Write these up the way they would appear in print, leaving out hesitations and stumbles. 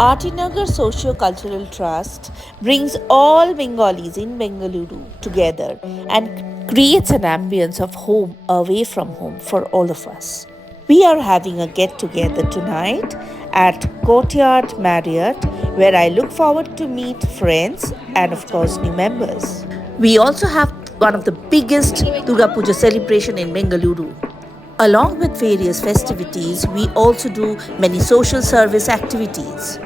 Artinagar Socio-Cultural Trust brings all Bengalis in Bengaluru together and creates an ambience of home away from home for all of us. We are having a get together tonight at Courtyard Marriott, where I look forward to meet friends and of course new members. We also have one of the biggest Durga Puja celebration in Bengaluru. Along with various festivities, we also do many social service activities.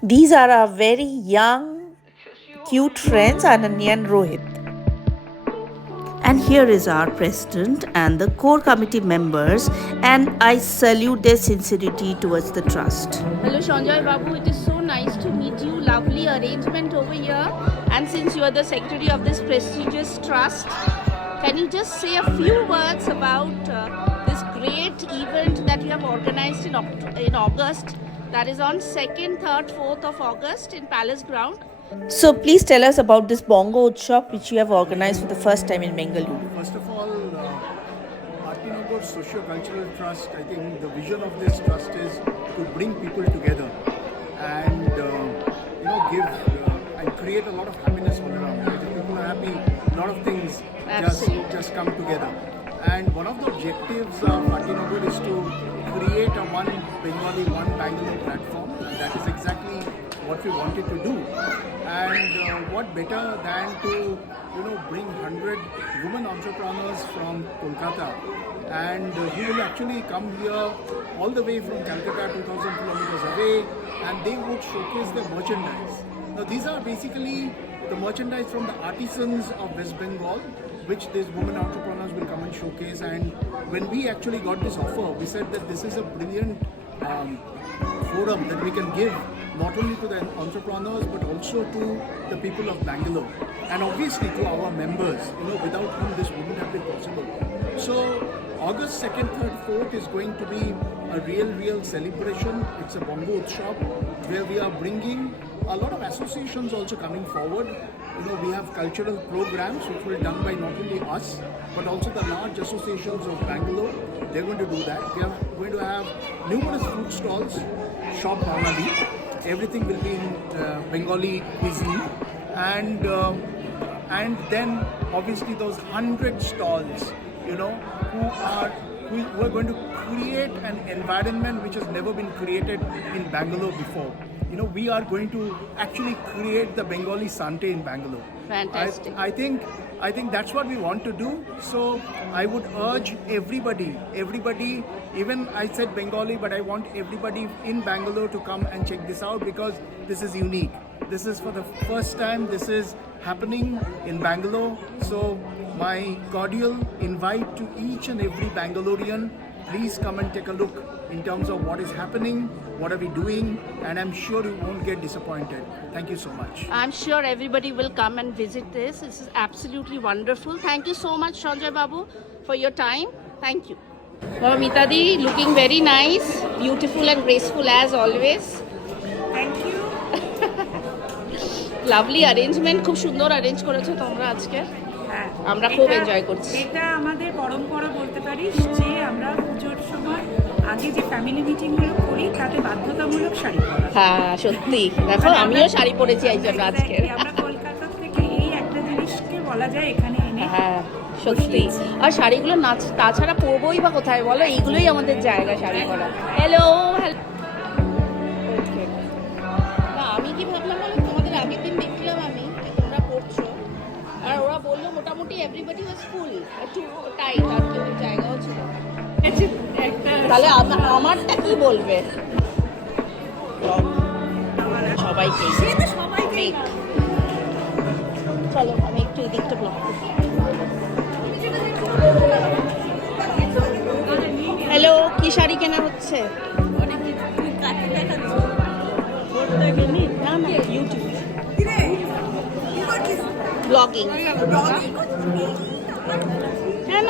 These are our very young, cute friends, Ananya and Rohit. And here is our president and the core committee members, and I salute their sincerity towards the trust. Hello Sanjay Babu, it is so nice to meet you. Lovely arrangement over here. And since you are the secretary of this prestigious trust, can you just say a few words about this great event that you have organized in August? That is on 2nd, 3rd, 4th of August in Palace Ground. So please tell us about this Bongo Utsav which you have organized for the first time in Bengaluru. First of all, Artinagar Socio-Cultural Trust, I think the vision of this trust is to bring people together and give and create a lot of happiness all around. If people are happy, a lot of things just come together. And one of the objectives of Artinagar is to create a one Bengali, one Bangalore platform. And that is exactly what we wanted to do. And what better than to bring 100 women entrepreneurs from Kolkata, and who will actually come here all the way from Calcutta, 2,000 kilometers away, and they would showcase their merchandise. Now these are basically the merchandise from the artisans of West Bengal, which these women entrepreneurs will come and showcase. And when we actually got this offer, we said that this is a brilliant forum that we can give not only to the entrepreneurs but also to the people of Bangalore, and obviously to our members, without whom this wouldn't have been possible. So August 2nd, 3rd, 4th is going to be a real celebration. It's a Bongo Utsav where we are bringing a lot of associations also coming forward. We have cultural programs which will be done by not only us but also the large associations of Bangalore. They're going to do that. We are going to have numerous food stalls, shop Bangali. Everything will be in Bengali cuisine, and then obviously those 100 stalls, who are going to create an environment which has never been created in Bangalore before. We are going to actually create the Bengali Sante in Bangalore. Fantastic. I think that's what we want to do. So I would urge everybody, even I said Bengali, but I want everybody in Bangalore to come and check this out, because this is unique. This is for the first time this is happening in Bangalore. So my cordial invite to each and every Bangalorean, please come and take a look in terms of what is happening, what are we doing, and I'm sure you won't get disappointed. Thank you so much. I'm sure everybody will come and visit this. This is absolutely wonderful. Thank you so much, Sanjay Babu, for your time. Thank you. Mitadi, looking very nice, beautiful and graceful as always. Thank you. Lovely arrangement, খুব সুন্দর অ্যারেঞ্জ করেছো তোমরা আজকে। হ্যাঁ, আমরা খুব এনজয় করছি। এটা আমাদের পরম্পরা বলতে পারিস, যে আমরা পুজোর সময় আগে যে ফ্যামিলি মিটিংগুলো করি তাতে বাধ্যতামূলক শাড়ি পরা। হ্যাঁ সত্যি, দেখো আমিও শাড়ি পরেছি এই জন্য আজকে। আমরা কলকাতা থেকে এই একটা জিনিসকে বলা যায় এখানে এনে। হ্যাঁ সত্যি, আর শাড়িগুলো তাছাড়া পরবোই বা কোথায় বলো, এইগুলোই আমাদের জায়গা শাড়ি পরা। হ্যালো হ্যালো, আমি কি ভাবলাম বলো, তোমাদের আগের দিন দেখলাম আমি তোমরা পড়ছো, আর ওরা বললো মোটামুটি এভরিবডি ওয়াজ ফুল, একটু টাইট, আর কেউ জায়গাও ছিল। তাহলে আমারটা কি বলবে? সবাইকে চলো আমি একটু এদিকটা ব্লক করি। হ্যালো, কি শাড়ি কেনা হচ্ছে? না না, ইউটিউব ব্লগিং। কেন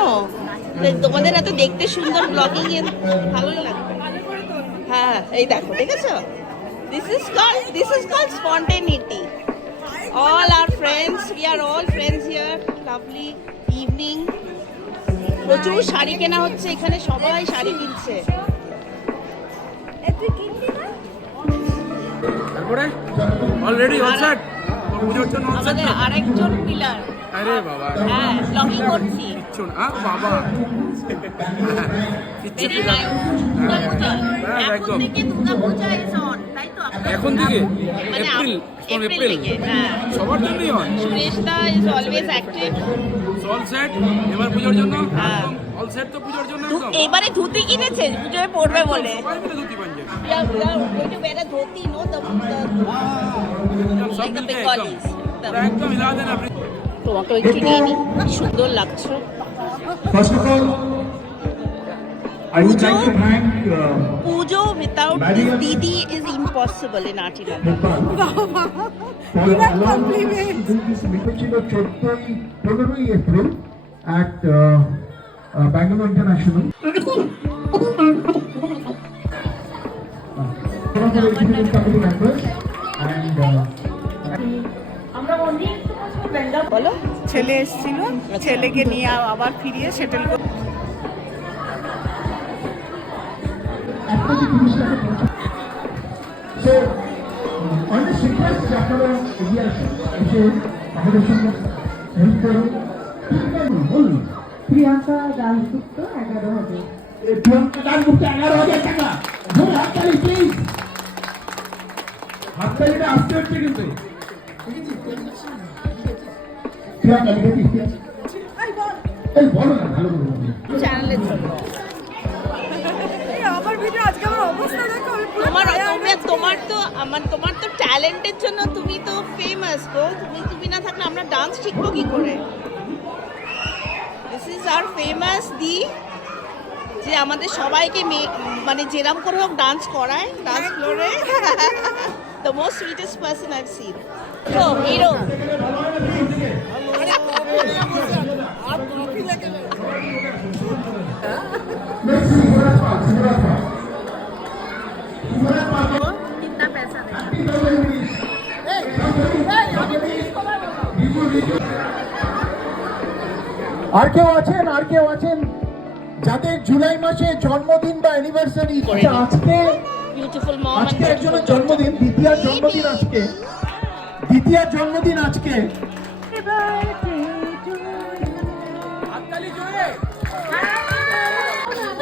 তোমাদের এত দেখতে সুন্দর ব্লগিং এ ভালোই লাগবে। হ্যাঁ এই দেখো, দেখেছো? This is called spontaneity. All our friends, we are all friends here. Lovely evening. প্রচুর শাড়ি কেনা হচ্ছে এখানে, সবাই শাড়ি কিনছে। তারপরে অলরেডি অল সেট পুজোর জন্য অল সেট। আমাদের আরেকজন পিলার। আরে বাবা, হ্যাঁ, ব্লগিং করছি। কিচ্ছু না বাবা, কিচ্ছু Very না। nice. দুর্গাপূজা। হ্যাঁ, এখন একদম। থেকে দুর্গাপূজা is on, তাই তো? এখন থেকে মানে এপ্রিল, এপ্রিল থেকে, হ্যাঁ। সবার জন্যই হয়। সুরেশ দা is always active. All set এবার পুজোর জন্য হ্যাঁ। একদম অল সেট তো পুজোর জন্য একদম। এবারে ধুতি কিনেছে পুজোয় পড়বে বলে। সবাই মিলে ধুতি panjabi We are going to wear a dhoti, no? The সব like the মিলে Bengalis. একদম একদম হিলা দেন আপনি। তোমাকে একটু নিয়ে নিই, কি সুন্দর লাগছে। First of all, I would like to thank Puja without this Didi is impossible in Artinagar. for allowing us to do this meeting ছিল 15ই April at Bangalore International. One of the executive committee members and বলো। ছেলে এসেছিল, ছেলেকে নিয়ে আবার ফিরিয়ে সেটেল করে so on this request আপনারা এগিয়ে আসুন, এসে আমাদের সঙ্গে হেল্প করুন। বলুন প্রিয়াঙ্কা দাসগুপ্ত 11,000। প্রিয়াঙ্কা দাসগুপ্ত 11,000 টাকা। জোরে হাততালি প্লিজ। হাততালিটা আসতে হচ্ছে কিন্তু। প্রিয়াঙ্কা লিখেছিস? এই বলো না, ভালো করে বলো। চ্যানেলের জন্য আমার ভিডিও আজকে আমার অবস্থা দেখো, আমি পুরো তোমার তো ট্যালেন্টের জন্য তুমি তো ফেমাস গো। তুমি না থাকলে আমরা ডান্স শিখবো কি করে? দিস ইজ আর ফেমাস দি, যে আমাদের সবাইকে মানে যেরাম করে হোক ডান্স করায়, ডান্স ফ্লোরে। The most sweetest person I have seen. তো হিরো আর কেউ আছেন যাদের জুলাই মাসে জন্মদিন বা অ্যানিভার্সারি? আজকে বিউটিফুল মম আজকে একজনের জন্মদিন, দ্বিতীয়ার জন্মদিন আজকে। দ্বিতীয়ার জন্মদিন আজকে।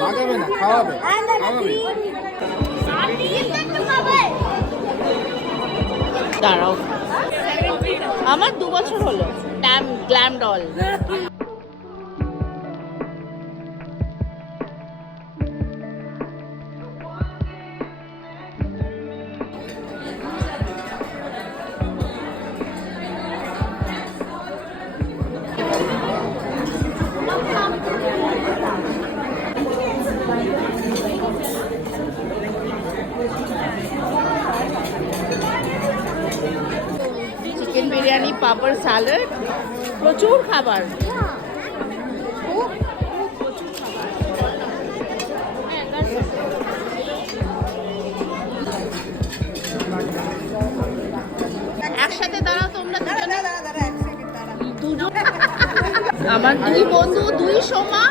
লাগাবে না, খাওয়াবে। দাঁড়াও, আমার 2 বছর হলো গ্ল্যাম ডল। চিকেন বিরিয়ানি, পাপড়, স্যালাড, প্রচুর খাবার। একসাথে দাঁড়াও তোমরা দুজন। আমার 2 বন্ধু, 2 সোমা,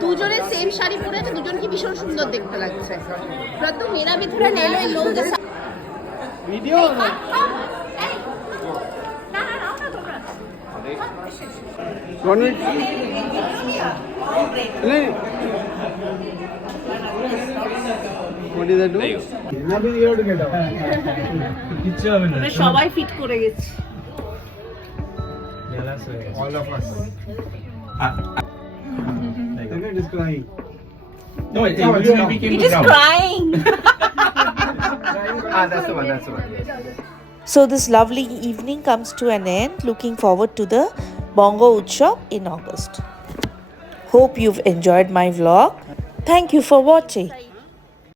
দুজনে সেম শাড়ি পরে আছে, দুজনকে ভীষণ সুন্দর দেখতে লাগছে। তো মেরা भी थोड़ा ले लो इन लोगों के साथ ভিডিও সবাই ফিট করে গেছে। No, it became It is crying. that's the one. So this lovely evening comes to an end. Looking forward to the Bongo Utsav in August. Hope you've enjoyed my vlog. Thank you for watching.